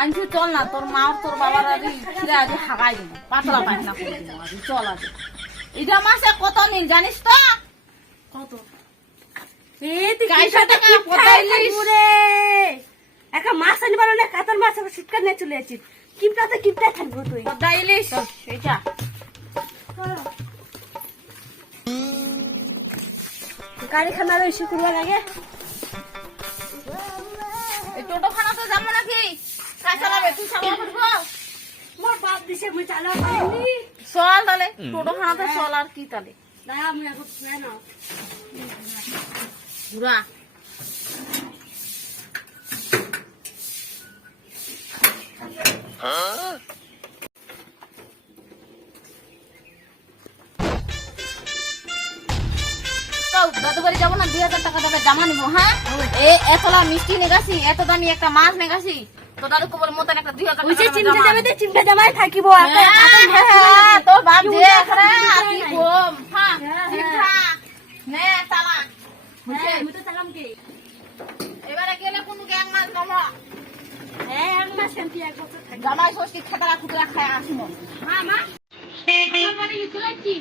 আনছি চল না, তোর মা তোর বাবার আগে খিরে আগে হাগাই দিব, পাতলা পায়খানা করে দিব আগে, চল আগে। এটা মাসে কত নিল জানিস তো? কত? একটা মাছ আনি পারো না, কাতল মাছ শীতকাল নিয়ে চলে যাচ্ছি। কিপটাতে কিপটাই থাকবো তুই। পদ্মা ইলিশ এইটা গাড়ি খানা এসে করবার আগে এই টোটো খানা তো যাবো নাকি? কাজ চালাবে তুই চালা করবো? মোর বাপ দিছে মুই চালা পাইনি। চল তাহলে টোটো খানাতে চল, আর কি তাহলে না আমি এখন না ঘুরা। দাদু বাড়ি যাবো না, 2000 টাকা দেবে, জামা নিবো। হ্যাঁ, এতলা মিষ্টি নেগাছি, এত দামি একটা মাছ নেগাছি, তো দাদু কবর মতন একটা 2000 টাকা চিমটে যাবে তো চিমটে জামাই থাকিব। তোর বাপ যে এখানে কি কম। হ্যাঁ নে তালা আমি তো চালাম কি এবারে গেলে কোন গ্যাং মাছ নমা এক মাস শান্তি এক বছর থাকি। জামাই ষষ্ঠী খেতারা খুতরা খায় আসিম। হ্যাঁ মা আমার চলে কি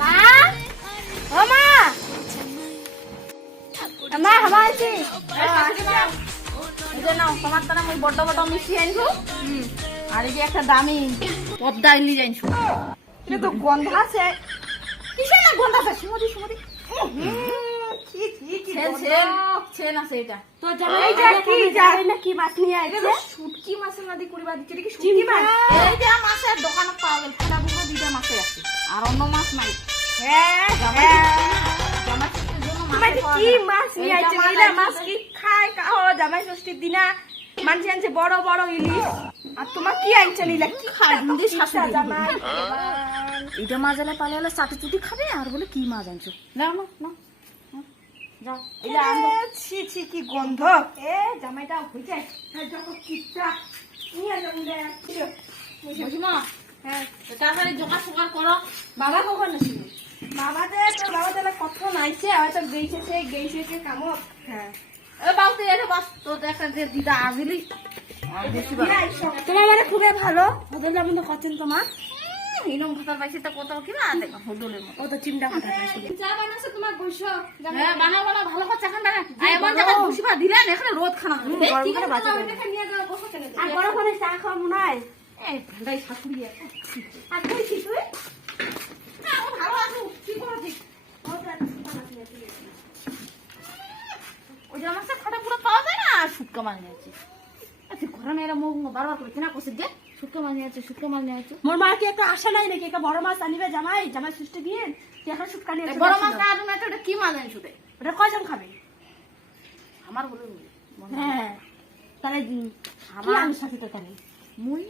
মা ও মা মা আমার আছে তোমার তারা আমি বড্ড বড্ড মিষ্টি আনছো, আর এই যে একটা দামি পদ্মা ইলিশ আনছো। এটা তো গন্ধ আছে, কিসের না গন্ধ আছে? সুমতি সুমতি ছেন আছে এটা। তো জামাইটা কি জানে না কি মাছ নিয়ে আইছে? শুটকি মাছের নাদি করিবা দিচ্ছে, এটা কি শুটকি মাছ? এই যে মাছের দোকানে পাওয়া গেল, ফেলা বুকা দুইটা মাছে আছে, আর অন্য মাছ নাই। হ্যাঁ জামাই কি মাছ নিয়ে আইছে? এটা মাছ কি খায় কাও? জামাই ষষ্ঠীর দিনা মানুষ আনছে বড় বড় ইলিশ, আর তোমার কি আনছে নিলা? কি খায় হিন্দি শাশুড়ি জামাই? এটা মাছ এলে পালে এলে চাটি চুটি খাবে, আর বলে কি মাছ আনছো? না না না যাও, এটা আনবো। ছি ছি কি গন্ধ! এ জামাইটা হইছে যখন কিপটা নিয়ে যাবো রে। বুঝিমা হ্যাঁ তাড়াতাড়ি জোগাড় ফোগাড় করো। বাবা কখন আসিল? বাবাতে তোর বাবা তাহলে কখন আইছে? হয়তো গেইছে সে কামত। হ্যাঁ এ বাউ তুই এসে বস, তোর একটা যে দিদা আসিলি তোমার মানে খুবই ভালো। ওদের যেমন করছেন তোমার হিনম ভাতার পাইছে তা কোথাও কি না দেখো হোদলের মতো। ও তো চিমটা কথা পাইছিল। চা বানাছে তোমার বসো। হ্যাঁ বানা বানা ভালো করে চাখান বানা। এমন জায়গা বসিবা দিলেন এখানে রোদ খানা হবে। গরম করে বাজে নিয়ে যাও বসো কেন? আর গরম করে চা খাও মনে হয়। এই ঠান্ডায় শাশুড়ি আছে। আর তুই কি তুই? হ্যাঁ ও ভালো আছে, কি করো ঠিক। ওই যে আমার খাটা পুরো পাওয়া যায় না, শুটকা মাছ নিয়ে আছে। আচ্ছা ঘরে মেয়েরা মুখ বারবার করে কেনা করছে যে শুটকা মাছ নিয়ে আছে, শুটকা মাছ নিয়ে আছে। মোর মা কি একটা আশা নাই নাকি একটা বড় মাছ আনিবে জামাই সৃষ্টি দিয়ে তুই এখন শুটকা নিয়ে বড় মাছ না আনবে এটা কি মাছ আনছো রে? ওটা কয়জন খাবে? আমার বলে হ্যাঁ তাহলে আমার আমি সাথে তো তাহলে মুই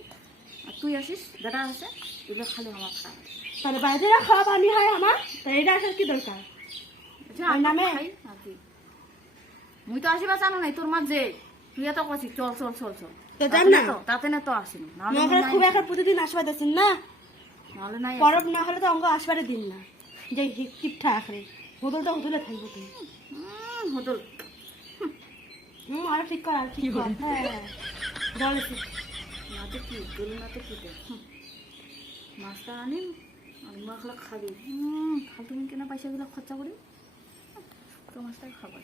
আর তুই আসিস, বেটা আছে, এগুলো খালি আমার খাওয়া। তাহলে বাইরে খাওয়া পানি হয় আমার, তাই এটা আসার কি দরকার? ওই নামে আর কি মুই তো আসিবা জানো নাই, তোর মা যে তুই এত কছিস চল চল চল চল তো যান না তাতে না তো আসিনি, খুব একটা প্রতিদিন আসবার দিচ্ছেন না, নাহলে নাই পরব না হলে তো অঙ্গ আসবারে দিন না যে ঠিকঠাক আখরে হোদলটা হোদলে থাকবো তুই হোদল। আর ঠিক কর আর ঠিক কর। হ্যাঁ বলে না তো কি গেলু না তো কি মাছটা আনি আর মাখলা খাবি। খাল তুমি কেনা পয়সাগুলো খরচা করি, শুক্তো মাছটা খাবো।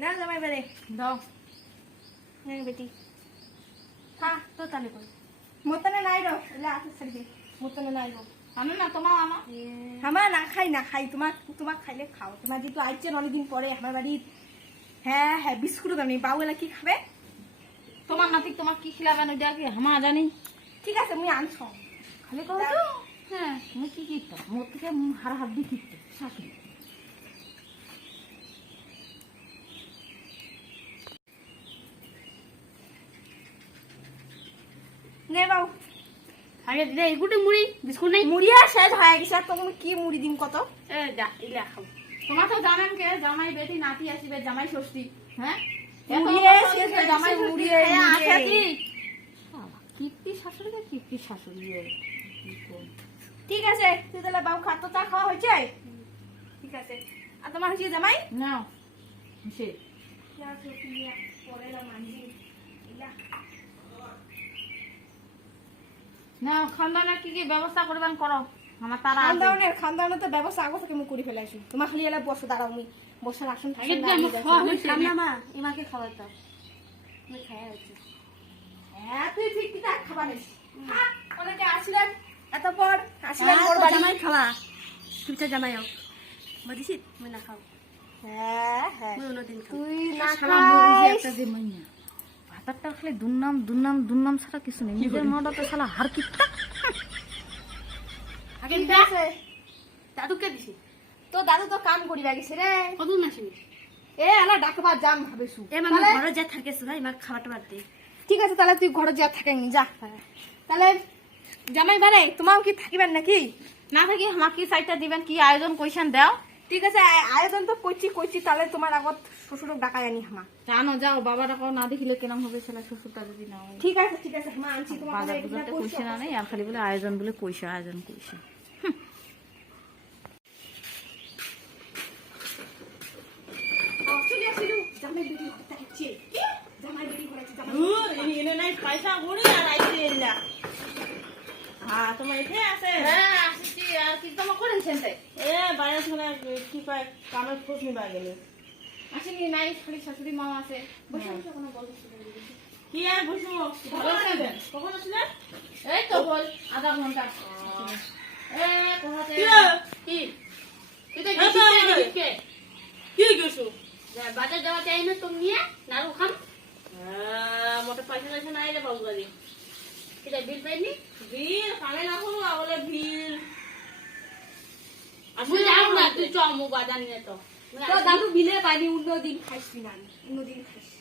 না জামাই বারে দাও বেটি খা তো তাহলে কই মতনে নাই রো এলা আছে সরবে মতনে নাই রো আমি না তোমার আমার না খাই তোমাক খাইলে খাও। তোমার যেহেতু আইছেন অনেকদিন পরে আমার বাড়ির। হ্যাঁ হ্যাঁ বিস্কুটও দামি বাউলা কি খাবে? তোমার নাতি তোমার কি খিলাবেন ওইটা কি হামা জানি। ঠিক আছে মুই আনছ খালি কও তো। হ্যাঁ তুমি কি কিনতো মোর থেকে হার হাত দিয়ে কিনতো সাথে নে বাবু আগে দিদা এগুটি মুড়ি বিস্কুট নাই মুড়িয়া শেষ হয়ে গেছে আর তখন কি মুড়ি দিন কত এ যা ইলা খাও তোমার তো জানেন কে জামাই বেটি নাতি আসবে জামাই ষষ্ঠী হ্যাঁ মুড়িয়ে শেষ হয়ে জামাই মুড়িয়ে আছে কি কিপ্তি শাশুড়ি কে কিপ্তি শাশুড়ি ঠিক আছে তুই তাহলে বাবু খা তো চা খাওয়া হয়েছে ঠিক আছে আর তোমার হচ্ছে জামাই নাও সে নাও খান্দানা কি কি ব্যবস্থা করবেন করো আমার তারা আছে খানদানের তো ব্যবস্থা আগে থেকে আমি করে ফেলাইছি তোমার খালি এলা বসো দাঁড়াও আমি বসার আসন আগে দিয়ে আমি খাওয়া হইছে না মা ইমাকে খাওয়াইতাম আমি খাইয়া হইছে হ্যাঁ তুই ঠিক কি খাবার নিস অনেকে আসলেন এত পর আসলেন মোর বাড়ি জামাই খাওয়া তুইটা জামাই হোক বুঝিস আমি না খাও হ্যাঁ হ্যাঁ আমি অন্যদিন খাও তুই না সারা মুড়ি খাইস একটা যে মাইয়া ভাতারটা খালি দুর্নাম ছাড়া কিছু নেই নিজের মনটা শালা হার কিপটা আগে ঠিক আছে দাদুকে দিছি তো দাদু তো কাম করি লাগিছে রে কতদিন আসিনি এ আলা ডাকবা জাম ভাবেছু এ মামা ঘরে যা থাকে ভাই মা খাবারটা বাদ দে ঠিক আছে তাহলে তুই ঘরে যা থাকেনি যা তাহলে জামাই বারে তোমাও কি থাকিবেন নাকি না থাকি আমাকে কি সাইডটা দিবেন কি আয়োজন কইছেন দাও ঠিক আছে আয়োজন তো কইছি তাহলে তোমার আগত শ্বশুরক ডাকাই আনি হামা জানো যাও বাবাটা কেউ না দেখিলে কেরম হবে সেটা শ্বশুরটা যদি না হয় ঠিক আছে মা আনছি তোমার বাজার বুঝাতে কইছে না নেই আর খালি বলে আয়োজন বলে কইছে আয়োজন কইছে জামাই বেটি হতে হচ্ছে কি জামাই বেটি হচ্ছে জামাই এনে নাই পয়সা গুড়ি আর আইছে এলা হ্যাঁ তোমার এখানে আছে হ্যাঁ আসছি আর কি তোমা করেছেন তাই এ বাইরে শুনে কি কয় কামের খোঁজ নিবা গেলে আসেনি নাই খালি শাশুড়ি মা আছে বসে বসে কোনো বলতে কি আর বসো ভালো আছেন? কখন আসলে এই তো বল আধা ঘন্টা এ কোথাতে কি? কি তুই তো হ্যাঁ, গেছিস হ্যাঁ। গেছিস কি গেছো বাজার যাওয়া চাই না তুমি নিয়ে নাড়ু খাম মোটে পয়সা পয়সা নাই রে বাবু গাড়ি এটা বিল পাইনি বিল কামে না কোনো বলে বিল মুই যাও না তুই চ মু বাজার নিয়ে তো তো দাদু বিলে পাইনি অন্যদিন খাইছি না আমি অন্যদিন খাইছি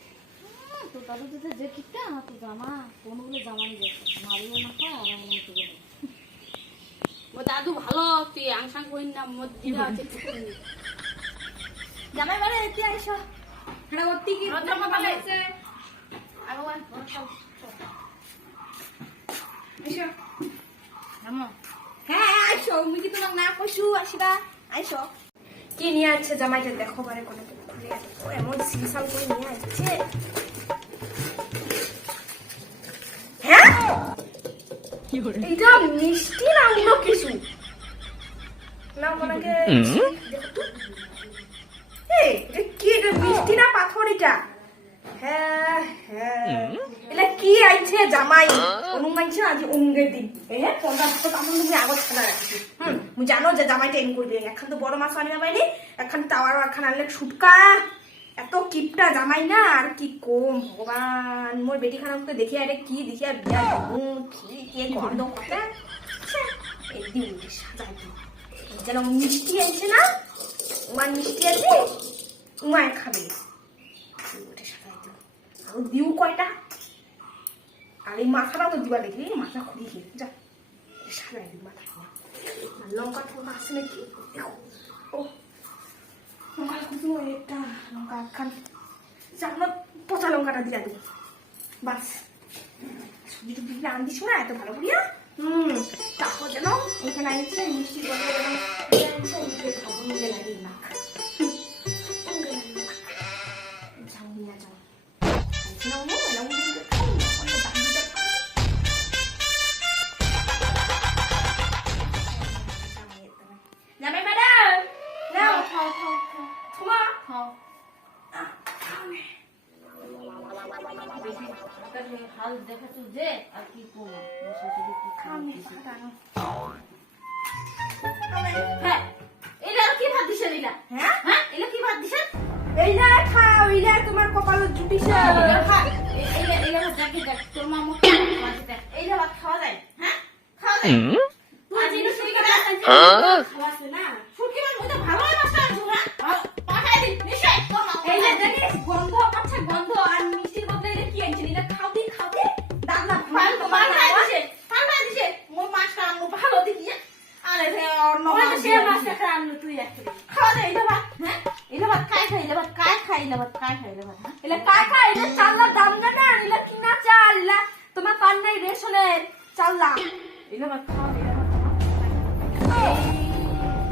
তো দাদু তো যে কিটা তো জামা কোনগুলো জামা নিয়ে যাচ্ছে মারিও না খাও আর আমি তো বলি ও দাদু ভালো তুই আংসাং কইন না মধ্যে আছে জামাই বারে এতে আইসো এটা অতি কি জামা ভালো আছে আগওয়ান খাও আইসো জামা হ্যাঁ আইসো আমি কি তোমার না কইছু আসিবা আইসো কি নিয়ে আছে জামাইটা দেখো বারে কোন ও এমন সিলসাল করে নিয়ে আসছে হ্যাঁ এটা মিষ্টি না অন্য কিছু না মনে কি এটা মিষ্টি না পাথর এটা হ্যাঁ হ্যাঁ এটা কি আইছে জামাই অনুমানছে আজ অঙ্গের দিন হ্যাঁ পন্ডা তো আমার তুমি আগত খানা রাখছি মুই জানো যে জামাইটা এম করবে এখন তো বড় মাছ আনি না বাইরে এখন তাওয়ার এখন আনলে ছুটকা এত কিপটা জামাই না আর কি কম ভগবান মোর বেটি খানাকে দেখি আরে কি দেখি আর বিয়া কি কে গন্ধ কথা এই দিন সাজাই দিন যেন মিষ্টি আছে না উমার মিষ্টি আছে উমায় খাবে ওটা সাজাই দিও আর দিও কয়টা আর এই মাথাটাও তো দিবা দেখি মাথা খুলি খেয়ে যা সাজাই দিই মাথা আর লঙ্কা টঙ্কা আছে নাকি দেখো ও লঙ্কা খুঁজো একটা লঙ্কা খান জানো পচা লঙ্কাটা দিয়া দিই বাস সবজি টুবজি আন দিস না এত ভালো করিয়া তারপর যেন এখানে আনছে মিষ্টি করে যেন খাবো নিজে লাগিয়ে না যাও নিয়ে যাও জামাই ম্যাডাম নাও খাও খাও খাও তোমা খাও হাল দেখাচ্ছ যে আর কি করবো শাশুড়ি কি হ্যাঁ এটা কি ভাত দিছে এটা হ্যাঁ হ্যাঁ এটা কি ভাত দিছে এইটা খাও এইটা তোমার কপালে জুটিছে তোর মা মুখ এইটা ভাত খাওয়া যায় হ্যাঁ খাওয়া যায় তুই জিনিস খাওয়াছে না শুকি মার মধ্যে ভালো মাছটা আনছো হ্যাঁ পাঠাই দিন নিশ্চয় তোর মা এই যে জানিস গন্ধ আছে গন্ধ আর মিষ্টির বদলে এটা কি আনছেন এটা খাওতে দাদা পাঠাই ইলা ভাত কাই খাইলে ভাত হ্যাঁ এলা কাকা এলা চাললা দাম জানা এলা কিনা চাল এলা তোমার পান নাই রেশনের চাললা ইলা ভাত খাও ইলা ভাত খাও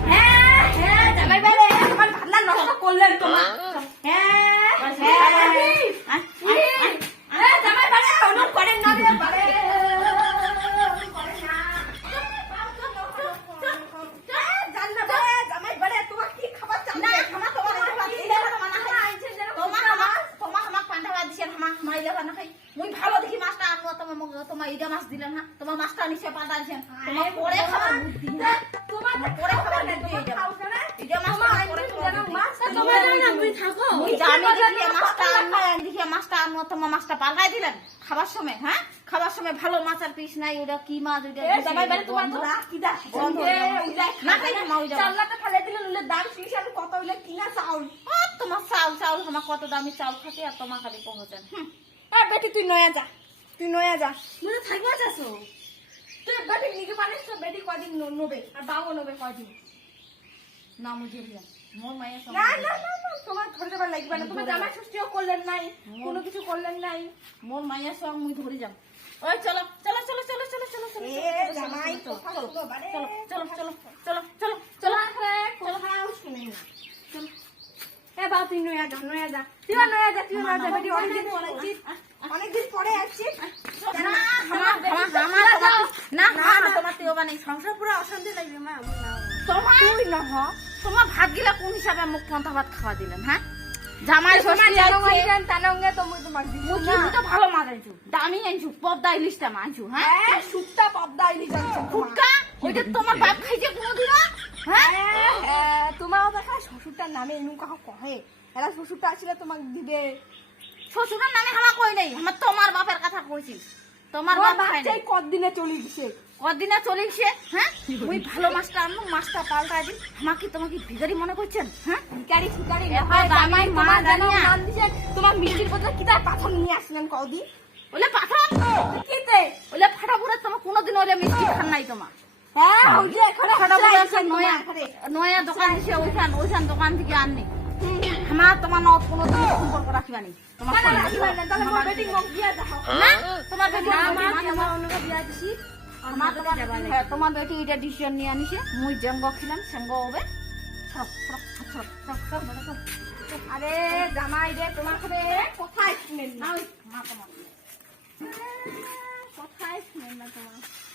হ্যাঁ হ্যাঁ জামাই বাইরে আমার ভাতলা নষ্ট করলেন তোমার হ্যাঁ হ্যাঁ জামাই বাইরে অনুর করেন না রে বারে জাননা বারে জামাই বাইরে তোমার কি খাবার চাল না হামা তোমার ভাত ইলা ভাত মানা খাই তোমার হামা পান্ডা ভাত দিছেন হামা ইলা ভাত না খাই মুই ভালো দেখি মাছটা আনবো তোমার ইডা মাছ দিলেন না তোমার মাছটা নিছে পান্ডা দিছেন তোমার পরে খাবার বুদ্ধি হ্যাঁ তোমার পরে খাবার বুদ্ধি ইডা মাছটা পরে খাবার মাছ তোমার না তুই থাকো মুই জানি দেখি মাছটা আনবো তোমার মাছটা পাল্টাই দিলেন খাবার সময় হ্যাঁ খাবার সময় ভালো মাছ আর পিস নাই ওটা কি মাছ ওটা জামাই বাইরে তোমার তো রাগ কি দা বন্ধ না খাই না ওই চাললাটা ফেলে দিলেন ওলে দাম শেষ আর কত হইলে কিনা চাউল তোমার চাউল আমার কত দামি চাউল খাতে আর তোমার খালি পৌঁছান বেটি তুই নয়া যা তুই নয়া যা মানে থাকবা যাচ্ছো তুই বেটি নিজে পারিস তো বেটি কয়দিন নবে আর বাবু নবে কয়দিন না মুঝে দিলাম মোর মায়ের না না না না তোমার ধরে দেবার লাগবে না তুমি জামাই ষষ্ঠীও করলেন নাই কোনো কিছু করলেন নাই মোর মায়ের সঙ্গ মুই ধরে যাম ওই চলো চলো চলো চলো চলো চলো চলো জামাই কথা শুনো বারে চলো চলো চলো চলো চলো আরে কোথাও শুনেন না চলো এ বাবা তুই নয়া যা তুই নয়া যা বেটি অনেকদিন পরে আসছিস তোমার তেও বানাই সংসার পুরো অশান্তি লাগবে মা তুই না হ তোমার ভাত গিলা কোন হিসাবে মুখ পন্থা ভাত খাওয়া দিলেন হ্যাঁ জামাই ষষ্ঠী আইছে তানঙ্গে তো মুই তোমাক দিব মুই কিন্তু তো ভালো মাছ আনছু দামি আনছু পদ্মা ইলিশটা আনছু হ্যাঁ সুট্টা পদ্মা ইলি যাচ্ছে ফুটকা ওইটা তোমার বাপ খাইছে কোনদিন হ্যাঁ তোমার দেখা শ্বশুরটার নামে এমন কাহ কহে এরা শ্বশুরটা আসলে তোমাক দিবে শ্বশুরের নামে হামা কই নাই আমার তোমার বাপের কথা কইছি তোমার বাপ খাই নাই কতদিনে চলে গেছে কদিনে চলিছে হ্যাঁ মুই ভালো মাছটা আনলুম মাছটা পাল্টাই দিন আমাকে তোমাকে ভিখারি মনে করছেন হ্যাঁ ভিখারি শিকারি এবার জামাই মা জানিয়া তোমার মিষ্টির বদলে কি তার পাথর নিয়ে আসলেন কদিন ওলে পাথর কিতে ওলে ফাটা পুরা তোমার কোনোদিন ওলে মিষ্টি খান নাই তোমার হ্যাঁ ওই যে এখানে ফাটা পুরা নয়া এখানে নয়া দোকান দিছে ওইখান দোকান থেকে আননি আমার তোমার নত কোনোদিন সম্পর্ক রাখিবানি তোমার না রাখিবা না তাহলে মোর বেটি মুখ দিয়া যাও না তোমার বেটি না মা আমার আমার অন্য বিয়া দিছি তোমার বেটি এটা ডিসিশন নিয়ে আনিছে মুই জঙ্গ খিলাম সঙ্গ হবে আরে জামাই রে তোমার হবে কোথায় শুনেন না মা তোমার কোথায় শুনেন না তোমার